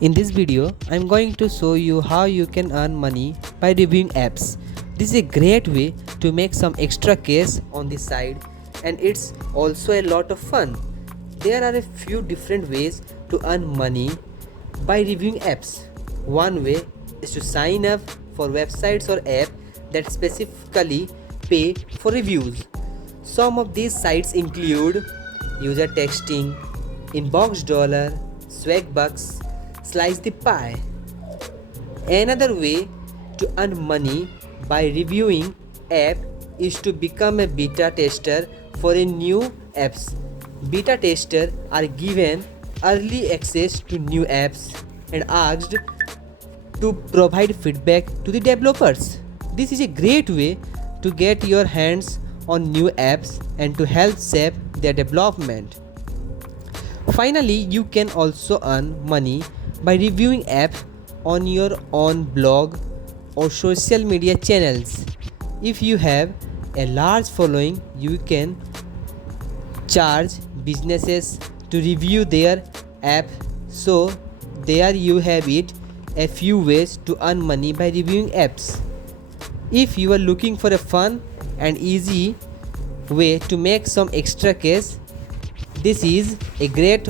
In this video, I'm going to show you how you can earn money by reviewing apps. This is a great way to make some extra cash on the side, and it's also a lot of fun. There are a few different ways to earn money by reviewing apps. One way is to sign up for websites or apps that specifically pay for reviews. Some of these sites include User Texting, Inbox Dollar, Swagbucks, Slice the Pie. Another way to earn money by reviewing app is to become a beta tester for a new apps. Beta testers are given early access to new apps and asked to provide feedback to the developers. This is a great way to get your hands on new apps and to help shape their development. Finally, you can also earn money by reviewing apps on your own blog or social media channels. If you have a large following, you can charge businesses to review their app. So there you have it, a few ways to earn money by reviewing apps. If you are looking for a fun and easy way to make some extra cash, this is a great